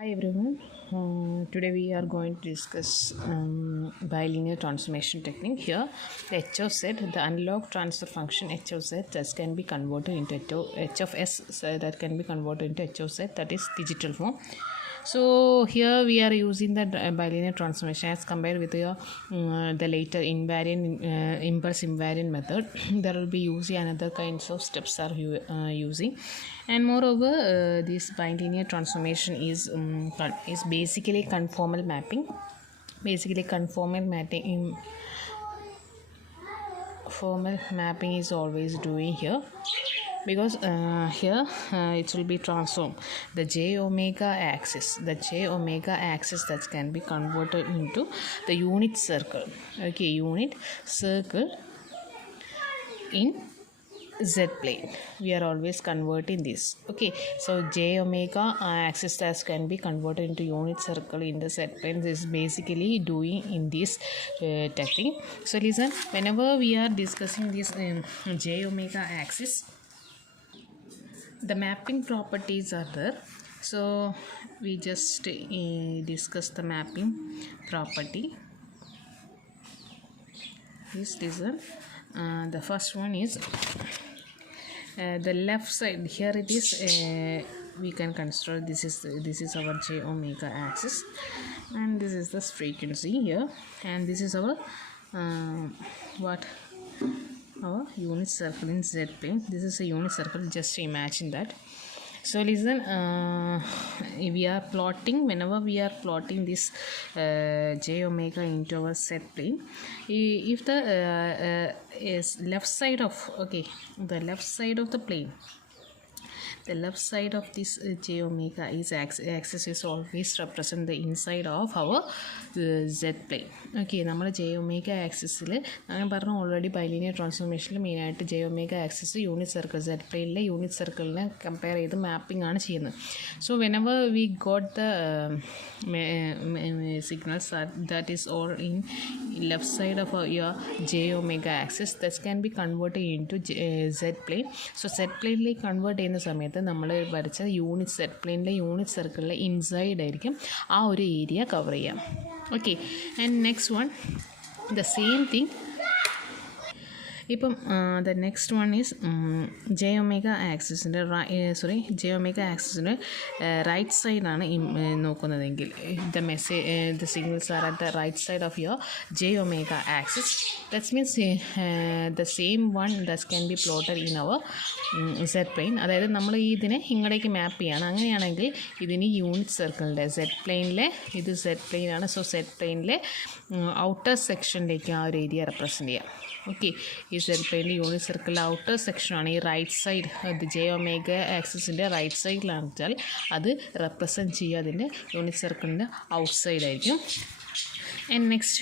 Hi everyone. Today we are going to discuss bilinear transformation technique. Here, the h of z, the analog transfer function h of z, that can be converted into h of s, so that can be converted into h of z, that is digital form. So here we are using the bilinear transformation as compared with the later impulse invariant method. There will be using another kinds of steps are using, and moreover this bilinear transformation is basically conformal mapping. Formal mapping is always doing here, because here it will be transformed the j omega axis that can be converted into the unit circle. Okay, unit circle in z plane. We are always converting this. Okay, so j omega axis that can be converted into unit circle in the z plane. This is basically doing in this technique. So listen, whenever we are discussing this j omega axis, the mapping properties are there. So we just discuss the mapping property. Please listen. The first one is the left side. Here it is. We can consider this is our j omega axis, and this is the frequency here, and this is our our unit circle in z plane. This is a unit circle. Just imagine that. So listen, whenever we are plotting this j omega into our z plane, if the is left side of the left side of the plane, the left side of this j omega is axis is always represent the inside of our z plane. Okay, നമ്മുടെ j omega ആക്സിസിൽ ഞാൻ പറഞ്ഞു already ബൈലിനിയർ ട്രാൻസ്ഫോർമേഷനിൽ മെയിനായിട്ട് j omega axis unit circle z പ്ലെയിനിലെ unit സർക്കിളിനെ compare ചെയ്ത് mapping ആണ് ചെയ്യുന്നത്. So whenever we got the signals that is all in left side of your j omega axis, that can be converted into z plane. So z പ്ലെയിനിലേക്ക് convert ചെയ്യുന്ന സമയത്ത് നമ്മൾ വരച്ച യൂണിറ്റ് സെറ്റ് പ്ലെയിനിലെ unit സർക്കിളിലെ inside ആയിരിക്കും ആ ഒരു ഏരിയ കവർ ചെയ്യാം. Okay, and next one the same thing. ഇപ്പം the next one is j omega ആക്സിസിൻ്റെ റൈറ്റ് സൈഡാണ് നോക്കുന്നതെങ്കിൽ the signals are at the right side of your j omega axis. That means the same one that can be plotted in our z plane. അതായത് നമ്മൾ ഇതിനെ ഇങ്ങോട്ടേക്ക് മാപ്പ് ചെയ്യാണ്. അങ്ങനെയാണെങ്കിൽ ഇതിന് യൂണിറ്റ് സർക്കിളിൻ്റെ ഇത് z പ്ലെയിൻ ആണ്. സോ z പ്ലെയിനിലെ ഔട്ടർ സെക്ഷനിലേക്ക് ആ ഒരു ഏരിയ റെപ്രസെൻറ്റ് ചെയ്യാം. ഓക്കെ, ഈ z പ്ലെയിനിൽ യൂണിറ്റ് സർക്കിളിലെ ഔട്ടർ സെക്ഷനാണ് ഈ റൈറ്റ് സൈഡ്. അത് j omega ആക്സിസിൻ്റെ റൈറ്റ് സൈഡിലാണെന്ന് വെച്ചാൽ അത് റെപ്രസെൻറ്റ് ചെയ്യുക അതിൻ്റെ യൂണിറ്റ് സർക്കിളിൻ്റെ ഔട്ട് സൈഡായിരിക്കും. And next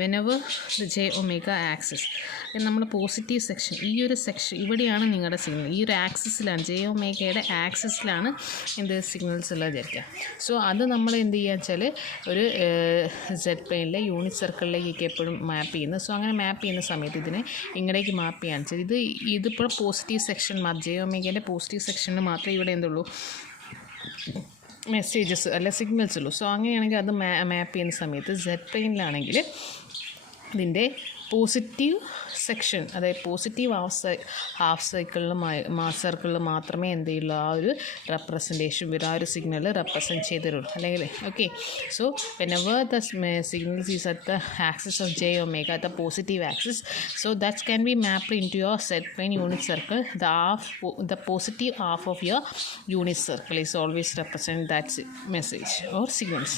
whenever the j omega axis, നമ്മൾ പോസിറ്റീവ് സെക്ഷൻ, ഈ ഒരു സെക്ഷൻ ഇവിടെയാണ് നിങ്ങളുടെ സിഗ്നൽ, ഈ ഒരു ആക്സിസിലാണ് j omegയുടെ ആക്സിസിലാണ് എന്ത് സിഗ്നൽസ് ഉള്ളത് വിചാരിക്കുക. സോ അത് നമ്മൾ എന്ത് ചെയ്യുക വെച്ചാൽ ഒരു z പ്ലെയിനിലെ യൂണിറ്റ് സർക്കിളിലേക്ക് എപ്പോഴും മാപ്പ് ചെയ്യുന്നത്. സോ അങ്ങനെ മാപ്പ് ചെയ്യുന്ന സമയത്ത് ഇതിനെ ഇങ്ങടേക്ക് മാപ്പ് ചെയ്യാന്ന് വെച്ചാൽ ഇതിപ്പോൾ പോസിറ്റീവ് സെക്ഷൻ j omegയുടെ പോസിറ്റീവ് സെക്ഷനിൽ മാത്രമേ ഇവിടെ എന്തുള്ളൂ മെസ്സേജസ് അല്ല സിഗ്നൽസ് ഉള്ളൂ. സോ അങ്ങനെയാണെങ്കിൽ അത് മാപ്പ് ചെയ്യുന്ന സമയത്ത് z പ്ലെയിനിലാണെങ്കിൽ ഇതിൻ്റെ പോസിറ്റീവ് സെക്ഷൻ, അതായത് പോസിറ്റീവ് ഹാഫ് സർക്കിളിൽ മാത്രമേ എന്ത് ചെയ്യുള്ളൂ ആ ഒരു റെപ്രസെൻറ്റേഷൻ വരും, ആ ഒരു സിഗ്നൽ റെപ്രസെൻറ്റ് ചെയ്തിട്ടുള്ളൂ അല്ലെങ്കിൽ. Okay, so whenever the signals is at the axis of j omega at the positive axis, so that can be mapped into your z plane unit circle. The positive half of your unit circle is always represent that message or signals.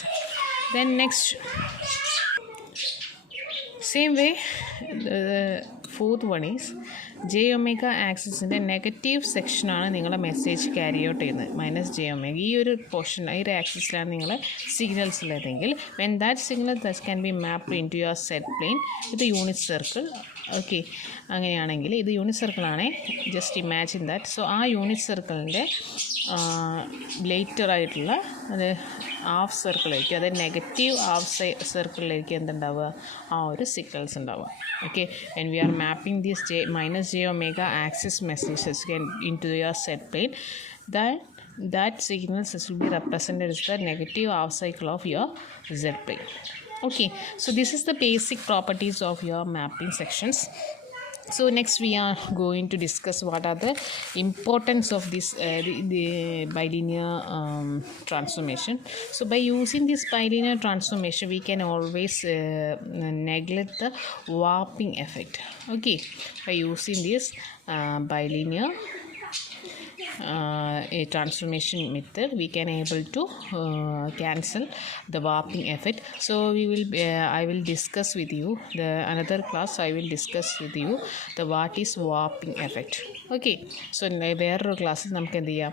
Then next, same way the fourth one is j omega ആക്സിസിൻ്റെ negative സെക്ഷനാണ് നിങ്ങളെ message carry out ചെയ്യുന്നത്, -j omega. ഈ ഒരു portion, ഈ ഒരു ആക്സിസിലാണ് നിങ്ങളെ signals ഉള്ളതെങ്കിൽ when that signal that can be mapped into your z plane with the unit circle. Okay, അങ്ങനെയാണെങ്കിൽ ഇത് യൂണിറ്റ് സർക്കിളാണേ, ജസ്റ്റ് ഇമാജിൻ ദാറ്റ്. സോ ആ യൂണിറ്റ് സർക്കിളിൻ്റെ ലേറ്റർ ആയിട്ടുള്ള അത് ഹാഫ് സർക്കിളിലേക്ക്, അതായത് നെഗറ്റീവ് ഹാഫ് സർക്കിളിലേക്ക് എന്തുണ്ടാവുക, ആ ഒരു സിഗ്നൽസ് ഉണ്ടാവുക. Okay, when we are mapping this -j omega axis messages into your z plane, that that signals will be represented as the negative half cycle of your Z plane. Okay, so this is the basic properties of your mapping sections. So next we are going to discuss what are the importance of this the bilinear transformation. So by using this bilinear transformation, we can always neglect the warping effect. Okay, by using this bilinear a transformation method, we can able to cancel the warping effect. So we will I will discuss with you the another class. I will discuss with you the what is warping effect. Okay, so വേറൊരു ക്ലാസ്സിൽ നമുക്ക് എന്ത് ചെയ്യാം,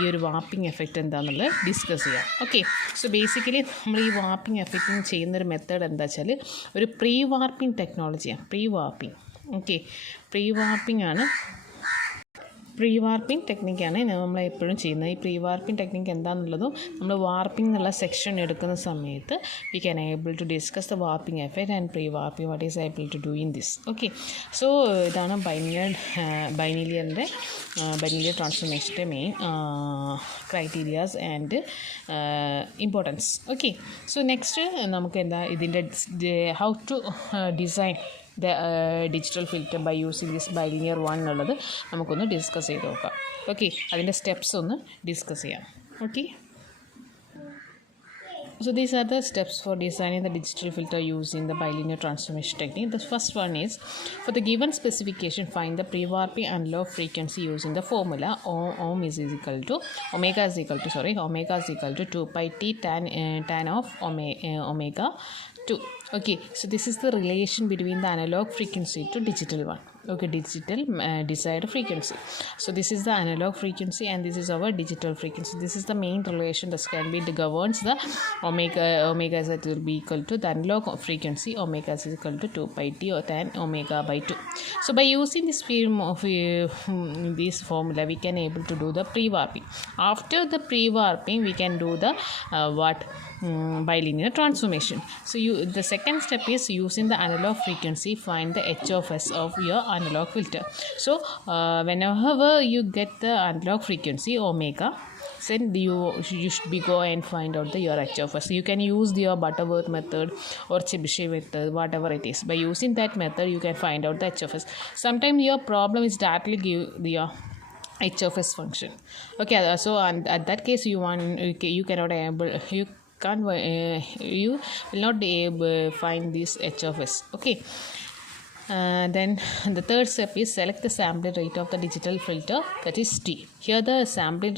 ഈ ഒരു warping effect എന്താണെന്നുള്ളത് discuss ചെയ്യാം. Okay, so basically നമ്മൾ ഈ വാർപ്പിംഗ് എഫക്റ്റിംഗ് ചെയ്യുന്നൊരു മെത്തേഡ് എന്താ വെച്ചാൽ ഒരു പ്രീ വാർപ്പിംഗ് ടെക്നോളജിയാണ്. Pre warping, okay, pre warping ആണ്. പ്രീ വാർപ്പിംഗ് ടെക്നിക്കാണ് നമ്മൾ എപ്പോഴും ചെയ്യുന്നത്. ഈ പ്രീ വാർപ്പിംഗ് ടെക്നിക്ക് എന്താണെന്നുള്ളതും നമ്മൾ വാർപ്പിംഗ് എന്നുള്ള സെക്ഷൻ എടുക്കുന്ന സമയത്ത് we can able to discuss the warping effect and pre warping what is able to do in this. Okay, so ഇതാണ് ബൈനീലിയറിൻ്റെ ബൈനീലിയർ ട്രാൻസ്ഫോർമേഷൻ്റെ main criterias and importance. Okay, so next നമുക്ക് എന്താ ഇതിൻ്റെ how to design the digital filter by using this bilinear one എന്നുള്ളത് നമുക്കൊന്ന് discuss ചെയ്ത് നോക്കാം. ഓക്കെ, അതിൻ്റെ സ്റ്റെപ്സ് ഒന്ന് ഡിസ്കസ് ചെയ്യാം. Okay, so these are the steps for designing the digital filter using the bilinear transformation technique. The first one is, for the given specification, find the pre-warping analog frequency using the formula omega is equal to 2 pi t tan of omega 2. Okay, so this is the relation between the analog frequency to digital one. Okay, digital desired frequency. So this is the analog frequency and this is our digital frequency. This is the main relation that can be governs the omega z will be equal to the analog frequency. Omega is equal to 2 pi t or tan omega by 2. So by using this form of this formula, we can able to do the pre-warping. After the pre-warping, we can do the bilinear transformation. So the second step is using the analog frequency, find the h of s of your analog filter. So whenever you get the analog frequency omega, then you should be go and find out your h of s. You can use your Butterworth method or Chebyshev method, whatever it is. By using that method, you can find out the h of s. Sometimes your problem is directly give the h of s function. Okay, so at that case you cannot able you will not be able find this h of s. Okay, then the third step is select the sampling rate of the digital filter, that is t. Here the sampling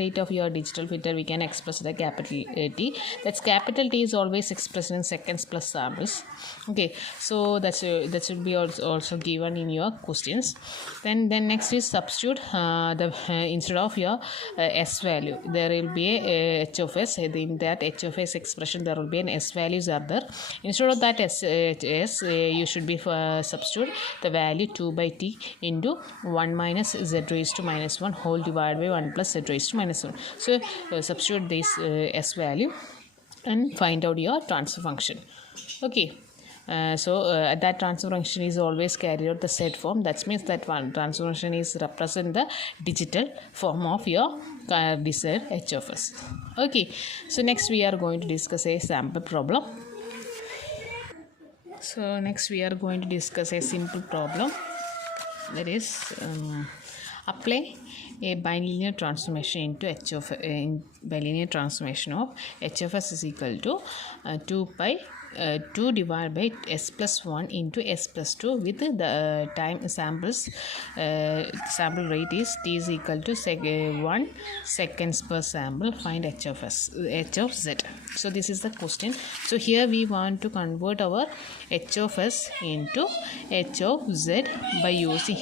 rate of your digital filter we can express the capital T. That's capital T is always expressed in seconds plus samples. Okay, so that should be also given in your questions. Then next is substitute instead of your s value there will be a h of s. In that h of s expression there will be an s values are there. Instead of that s you should be substitute the value 2 by t into 1 minus z raised to minus 1 whole divided by 1 plus z raised to minus 1. So substitute this s value and find out your transfer function. Okay, that transfer function is always carried out the set form. That means that one transfer function is represent the digital form of your desired h of s. Okay, so next we are going to discuss a sample problem. So next we are going to discuss a simple problem, that is apply a bilinear transformation into bilinear transformation of h of s is equal to 2 pi 2 divided by s plus 1 into s plus 2 with the time samples sample rate is t is equal to 1 seconds per sample. Find h of z. So this is the question. So here we want to convert our h of s into h of z by using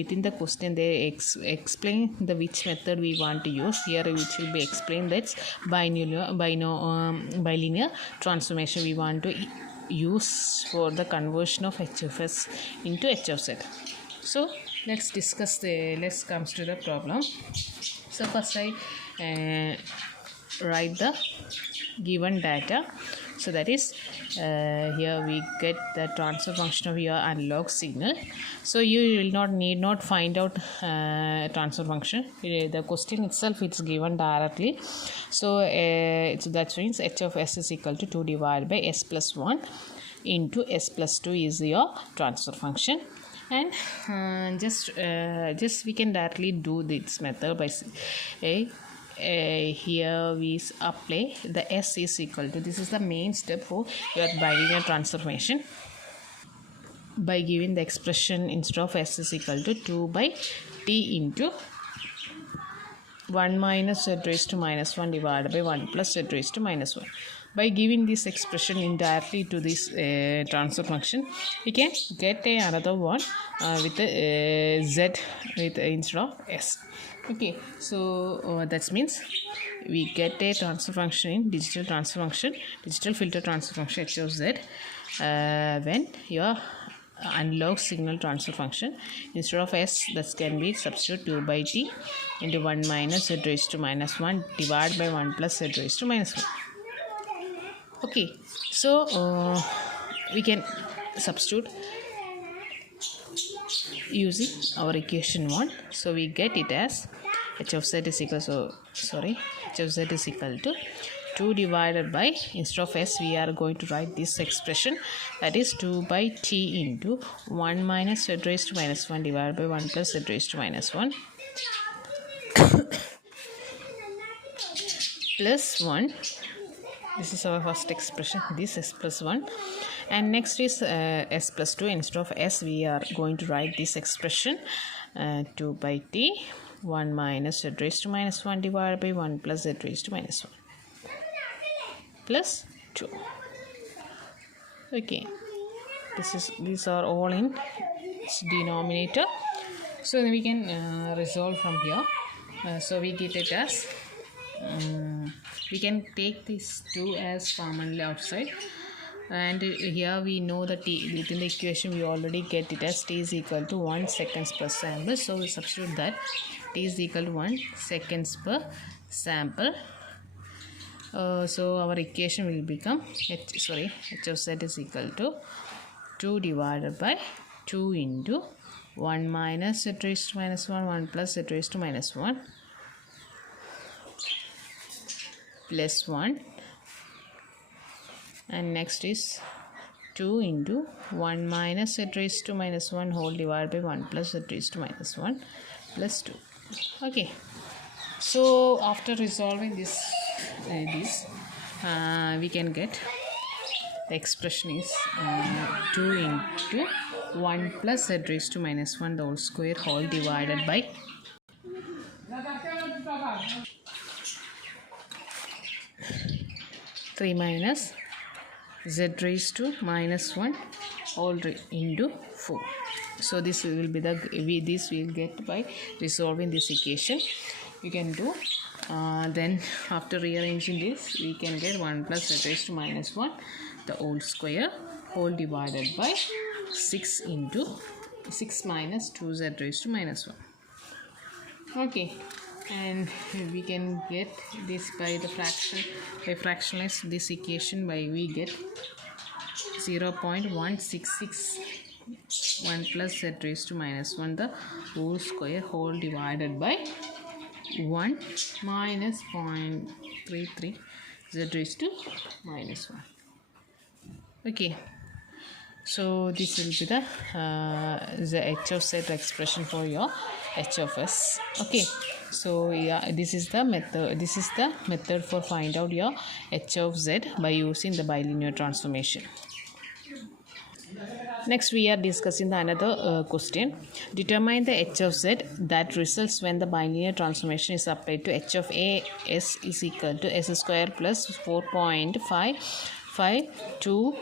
within the question they explain the which method we want to use. Here which will be explained, that's bilinear transformation we want to use for the conversion of h of s into h of z. So let's comes to the problem. So first I write the given data. So that is here we get the transfer function of your analog signal. So you will need not find out transfer function. The question itself is given directly. So that means h of s is equal to 2 divided by s plus 1 into s plus 2 is your transfer function. And just we can directly do this method by here we apply the s is equal to, this is the main step for your bilinear transformation, by giving the expression instead of s is equal to 2 by t into 1 minus z raised to minus 1 divided by 1 plus z raised to minus 1. By giving this expression indirectly to this transfer function, we can get another one with the z with instead of s. Okay, so that means we get a transfer function in digital transfer function, digital filter transfer function h of z when your analog signal transfer function instead of s, that can be substitute 2 by t into 1 minus z raised to minus 1 divided by 1 plus z raised to minus 1. Okay, so we can substitute using our equation 1. So we get it as h of z is equal h of z is equal to 2 divided by, instead of s we are going to write this expression, that is 2 by t into 1 minus z raised to minus 1 divided by 1 plus z raised to minus 1 plus 1. This is our first expression, this s plus 1, and next is s plus 2. Instead of s we are going to write this expression 2 by t 1 minus z raised to minus 1 divided by 1 plus z raised to minus 1 plus 2. Okay, these are all in denominator, so then we can resolve from here. So we get it as we can take these 2 as commonly outside, and here we know that t within the equation we already get it as t is equal to 1 seconds per sample. So we substitute that t is equal to 1 seconds per sample. So our equation will become h of z is equal to 2 divided by 2 into 1 minus z raised to minus 1 1 plus z raised to minus 1 plus 1, and next is 2 into 1 minus z raised to minus 1 whole divided by 1 plus z raised to minus 1 plus 2. Okay, so after resolving this we can get the expression is 2 into 1 plus z raised to minus 1 the whole square whole divided by 3 minus z raised to minus 1 all into 4. So this will be the this will get by resolving this equation. You can do then after rearranging this we can get 1 plus z raised to minus 1 the whole square whole divided by 6 into 6 minus 2 z raised to minus 1. Okay, and we can get this by the fractionalize this equation by we get 0.166 1 plus z raised to minus 1 the whole square whole divided by 1 minus 0.33 z raised to minus 1. Okay, so this will be the h of z expression for your h of s. Okay, so yeah, this is the method for find out your h of z by using the bilinear transformation. Next we are discussing the another question. Determine the h of z that results when the bilinear transformation is applied to h of a s is equal to s square plus 4.552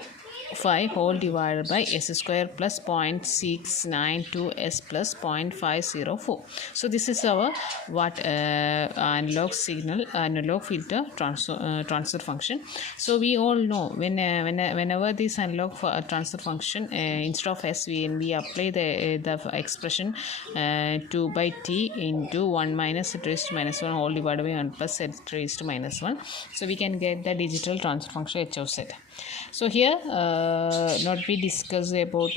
5 whole divided by s square plus 0.692s plus 0.504. So this is our analog signal, analog filter transfer function. So we all know whenever this analog transfer function instead of s, we apply the expression 2 by t into 1 minus e raised to minus 1 whole divided by 1 plus e raised to minus 1. So we can get the digital transfer function h of z. So here not be discussed about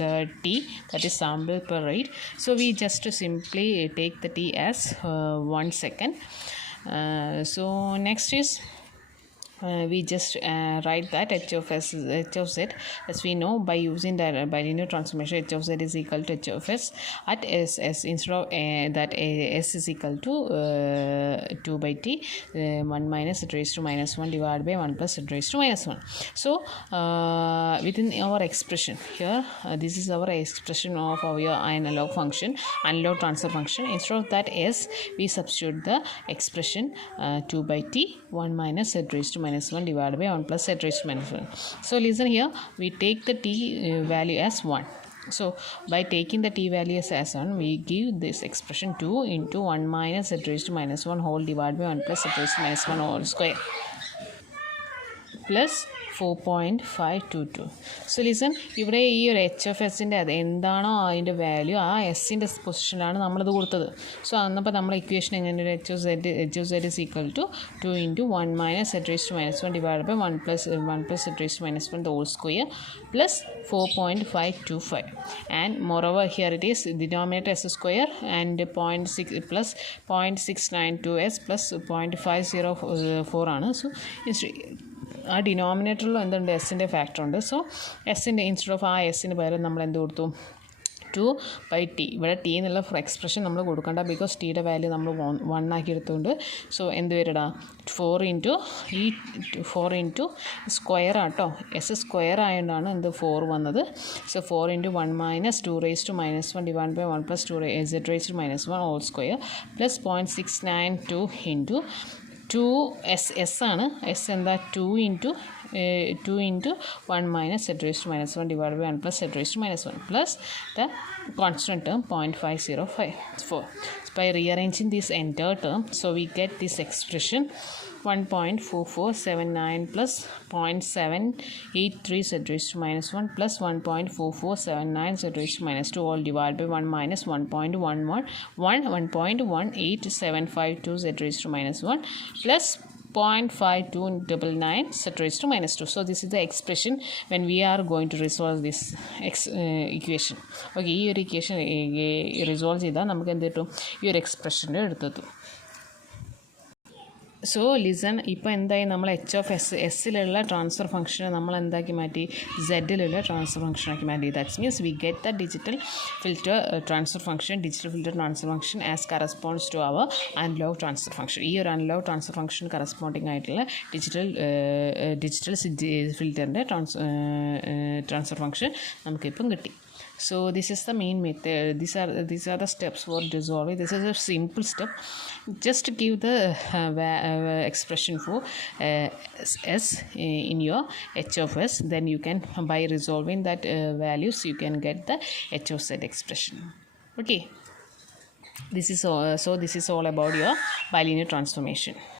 the t, that is sample per rate. So we just simply take the t as 1 second. So next is we just write that h of z, as we know by using the bilinear transformation. H of z is equal to h of s at s instead of that s is equal to 2 by t 1 minus e raised to minus 1 divided by 1 plus e raised to minus 1. So within our expression here, this is our expression of our analog function, analog transfer function. Instead of that s, we substitute the expression 2 by t 1 minus e raised to minus 1 divided by 1 plus e raised to minus 1. So listen here, we take the t value as 1. So by taking the t value as 1, we give this expression 2 into 1 minus e raised to minus 1 whole divided by 1 plus e raised to minus 1 whole square plus 4.522. So listen, ഇവിടെ ഈ ഒരു H F എസിൻ്റെ അത് എന്താണോ അതിൻ്റെ value, ആ എസിൻ്റെ പൊസിഷനിലാണ് നമ്മളത് കൊടുത്തത്. സോ അന്നപ്പോൾ നമ്മൾ ഇക്വേഷൻ എങ്ങനെ, H of Z is equal to 2 into 1 minus eight raise to minus 1 divide by 1 plus eight raise to minus 1 the whole square plus 4.525. And moreover here it is denominator S square and 0.6 plus 0.692s plus 0.504 ആണ്. So ആ ഡിനോമിനേറ്ററിൽ എന്തുണ്ട്, എസിൻ്റെ factor ഉണ്ട്. So എസിൻ്റെ instead of ആ എസിന് പകരം നമ്മൾ എന്ത് കൊടുത്തു, 2 by t. ഇവിടെ ടി എന്നുള്ള എക്സ്പ്രഷൻ നമ്മൾ കൊടുക്കണ്ട, ബിക്കോസ് ടിയുടെ വാല്യൂ നമ്മൾ 1 ആക്കി എടുത്തുകൊണ്ട്. സോ എന്ത് വരടാ, 4 ഇൻറ്റു സ്ക്വയർ ആട്ടോ, എസ് സ്ക്വയർ ആയതുകൊണ്ടാണ് എന്ത് 4 വന്നത്. So 4 into 1 minus 2 raise to minus 1 divide by 1 plus 2 z raise to minus 1 whole square plus 0.692 into 2 S ആണ്. എസ് എന്താ, 2 into 1 minus z raised to minus 1 divided by 1 plus z raised to minus 1 plus the constant term 0.5054. So by rearranging this entire term, so we get this expression 1.4479 plus 0.783 z raised to minus 1 plus 1.4479 z raised to minus 2 all divided by 1 minus 1.18752 z raised to minus 1 plus 0.5299 z raised to minus 2. So this is the expression when we are going to resolve this equation. Okay, ഈ ഒരു equation resolve ചെയ്താൽ നമുക്ക് എന്ത് കിട്ടും, ഈ ഒരു എക്സ്പ്രഷൻ്റെ എടുത്തെത്തും. So listen, ഇപ്പോൾ എന്തായി, നമ്മൾ എച്ച് ഓഫ് എസ്സിലുള്ള ട്രാൻസ്ഫർ ഫംഗ്ഷനെ നമ്മൾ എന്താക്കി മാറ്റി, സെഡിലുള്ള ട്രാൻസ്ഫർ ഫംഗ്ഷനാക്കി മാറ്റി. That's means we get the digital filter transfer function as corresponds to our analogue transfer function. ഈ ഒരു അനലോഗ് ട്രാൻസ്ഫർ ഫംഗ്ഷൻ കറസ്പോണ്ടിങ് ആയിട്ടുള്ള ഡിജിറ്റൽ ഫിൽറ്ററിൻ്റെ ട്രാൻസ്ഫർ ഫംഗ്ഷൻ നമുക്കിപ്പം കിട്ടി. So this is the main method. These are the steps for resolving. This is a simple step. Just give the expression for s in your h of s. Then you can, by resolving that values, you can get the h of z expression. Okay. This is all about your bilinear transformation.